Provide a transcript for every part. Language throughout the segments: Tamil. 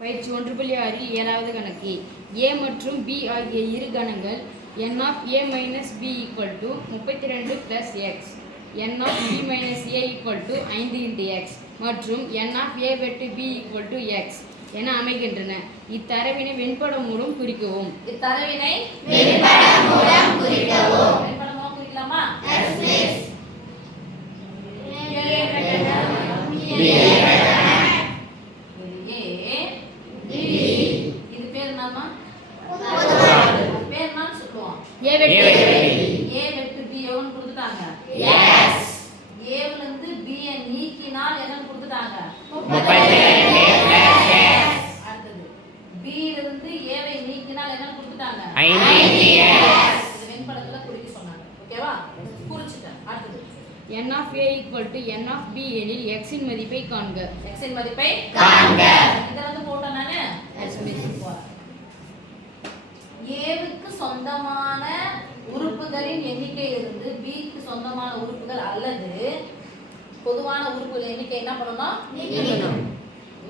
பயிற்சி 1.6 7வது கணக்கு a மற்றும் b ஆகிய இரு கணங்கள் n of a minus b equal to 32 plus x, n of b minus a equal to 5 into x மற்றும் n of a வெட்டு b equal to x என அமைகின்றன. இத்தரவினை வெண்படம் மூலம் குறிக்கவும். இத்தரவினை வெண்படம் மூலம் குறிக்கவும். வெண்படம் மூலம் குறிக்கலாமா? Yes miss. இது பேர் என்னமா? பேர் என்னன்னு சொல்லுவோம். a வெட்டு b எவ்வளவு கொடுத்துட்டாங்க? Yes. a ல இருந்து b ஐ நீக்கினால் என்ன கொடுத்துட்டாங்க? 32 plus x. அடுத்தது b ல இருந்து a வை நீக்கினால் என்ன கொடுத்துட்டாங்க? 5 x. இது வெண்படத்துல குறிக்க சொன்னாங்க. ஓகேவா? குறிச்சிட்டேன். அடுத்தது n of a equal to n of b எனில் x இன் மதிப்பை காண்க. x இன் மதிப்பை காண்க. இத வந்து போட்டேன் நானு. Yes miss. a வுக்கு சொந்தமான உறுப்புகளின் எண்ணிக்கையிலிருந்து b க்கு சொந்தமான உறுப்புகள் அல்லது பொதுவான உறுப்புகள் எண்ணிக்கை என்ன பண்ணணும்?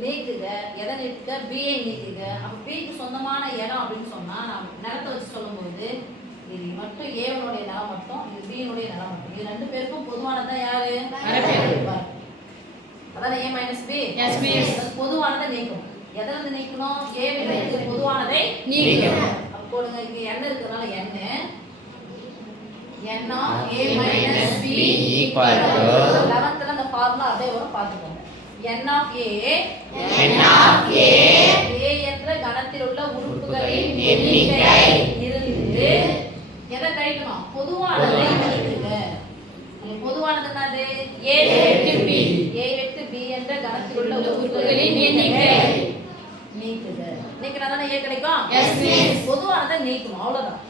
நீக்குக. எதை நீக்குக? b ஐ நீக்குக. அப்ப b க்கு சொந்தமான இடம் அப்படின்னு சொன்னா நான் நிலத்தை வச்சு சொல்லும்போது இது மட்டும் a னுடைய நிலம் மட்டும், இது b னுடைய நிலம் மட்டும். இது ரெண்டு பேருக்கும் பொதுவானது யாரு? அதான a minus b. Yes miss. பொதுவானதை நீக்கணும். எதை வந்து நீக்கணும்? a விட பொதுவானதை நீக்கணும். அப்ப போடுங்க. இங்க n இருக்குறனால n of a minus b equal to 11th ல அந்த ஃபார்முலா அப்படியே வரும் பாத்துக்கோங்க. n of a a என்ற கணத்தில் உள்ள உறுப்புகளின் எண்ணிக்கை இருந்து எதை கழிக்கணும்? பொதுவானதை நீக்குக. பொதுவானது என்னது? a வெட்டு b என்ற கணத்தில் உள்ள உறுப்புகளின் எண்ணிக்கை நீக்குக. நீக்கினா தானே a கிடைக்கும்? Yes miss. பொதுவானதை நீக்கணும், அவ்வளவுதான்.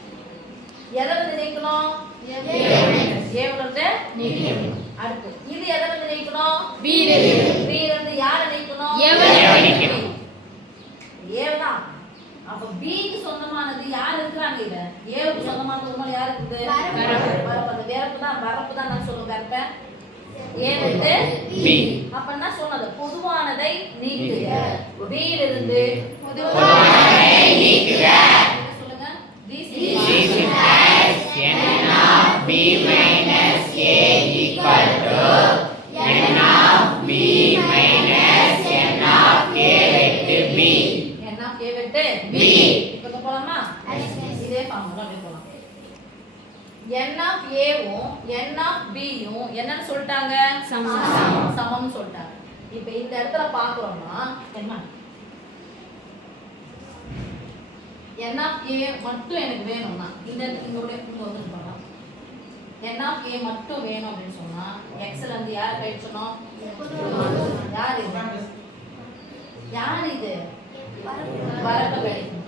எதை வந்து நீக்கணும்? a ல நீக்கணும். அடுத்து இது எதை வந்து நீக்கணும்? b ல இருந்து யாரை நீக்கணும்? A வை நீக்கணும். a தான். அப்ப b க்கு சொந்தமானது யார் இருக்காங்க? இத a க்கு சொந்தமானது உண்மையில யார் இருக்குது? வரப்பு. அந்த வரப்பு தான் நான் சொல்லுவேன். வரப்ப a வந்து b. அப்ப என்ன சொன்னது? பொதுவானதை நீக்குக. b ல இருந்து பொதுவானதை நீக்குக. என்ன சொல்லுங்க? This has n of b minus a equal to n of b minus n of a வெட்டு b. n of a வெட்டு b. இப்ப போலாமா? இதே ஃபார்முலா அப்படியே போலாம். n of a வும் n of b யும் என்னன்னு சொல்லிட்டாங்க? சமம்னு சொல்லிட்டாங்க. இப்போ இந்த இடத்துல பாக்குறோம்னா என்ன? n of a மட்டும் எனக்கு வேணும்னா இந்த இடத்துல இங்க வந்து போறோம். n of a மட்டும் வேணும் அப்படின்னு சொன்னா x ல இருந்து யாரை கழிச்சணும்? யார் இது? யார் இது? வரப்ப கழிக்கணும்.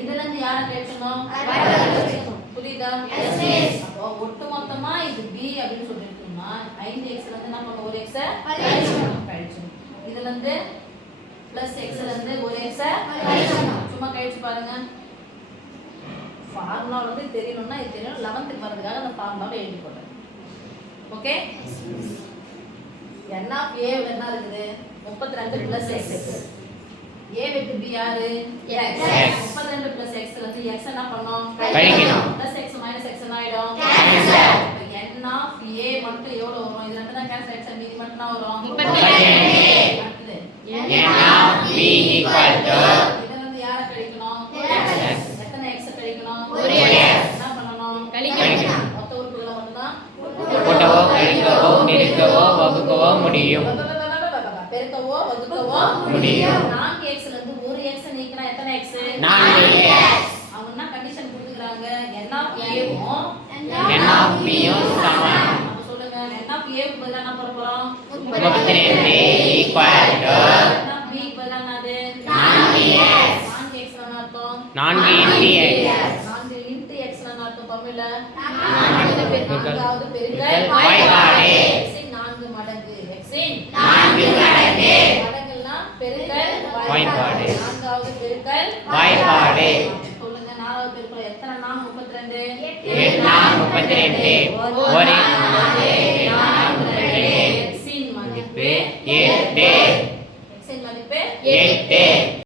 இதுல இருந்து யாரை கழிச்சணும்? புரியுதா? அப்போ ஒட்டுமொத்தமா இது b அப்படின்னு சொல்லிட்டோம்னா 5x ல இருந்து என்ன பண்ணணும்? ஒரு x கழிச்சணும். இதுல இருந்து plus x ல இருந்து ஒரு x கழிச்சணும். சும்மா கழிச்சு பாருங்க. ஃபார்முலா வந்து தெரியணும்னா இது தெரியணும். 11th க்கு வரதுக்காக அந்த ஃபார்முலாவை எழுதி போட்டேன். ஓகே? n of a ல என்ன இருக்குது? 32 plus x. a வெட்டு b யாரு? x. 32 plus x ல இருந்து x என்ன பண்ணனும்? கழிக்கணும். plus x minus x என்ன ஆயிடும்? Cancel. n of a மட்டும் எவ்வளவு வரும்? இது ரெண்டு தான் கேன்சல் ஆயிடுச்சு. மீதி மட்டும் தான் வரும். 32. அடுத்து n of b equal to இதுல இருந்து யாரை கழிக்கணும்? x. எத்தனை x கழிக்கணும்? ஒரு x. என்ன பண்ணனும்? கழிக்கணும். மொத்த உறுப்புகளை மட்டும் தான் கூட்டவோ கழிக்கவோ பெருக்கவோ வகுக்கவோ முடியும். பெருக்கவோ வகுக்கவோ முடியும். 4x ல இருந்து ஒரு x நீக்கினா எத்தனை x? 4x. அவங்க என்ன கண்டிஷன் கொடுத்துக்கறாங்க? n of a வும் n of b யும் சமம். அப்ப சொல்லுங்க. n of a க்கு பதிலா என்ன போட போறோம்? 32 equal to n of b க்கு பதிலா என்னது? 4x. 4x னா என்ன அர்த்தம்? 4 into x. 4 into x னா என்ன அர்த்தம் தமிழ்ல? நான்காவது நான்காவது பெருக்கல் வாய்ப்பாடு. x இன் 4 மடங்கு. x இன் 4 மடங்கு. மடங்குன்னா பெருக்கல் வாய்ப்பாடு. நான்காவது பெருக்கல் வாய்ப்பாடு. சொல்லுங்க. நாலாவது பெருக்கல் எத்தனை? 32. 8 32. ஒரு x இன் மதிப்பு 8. x இன் மதிப்பு 8.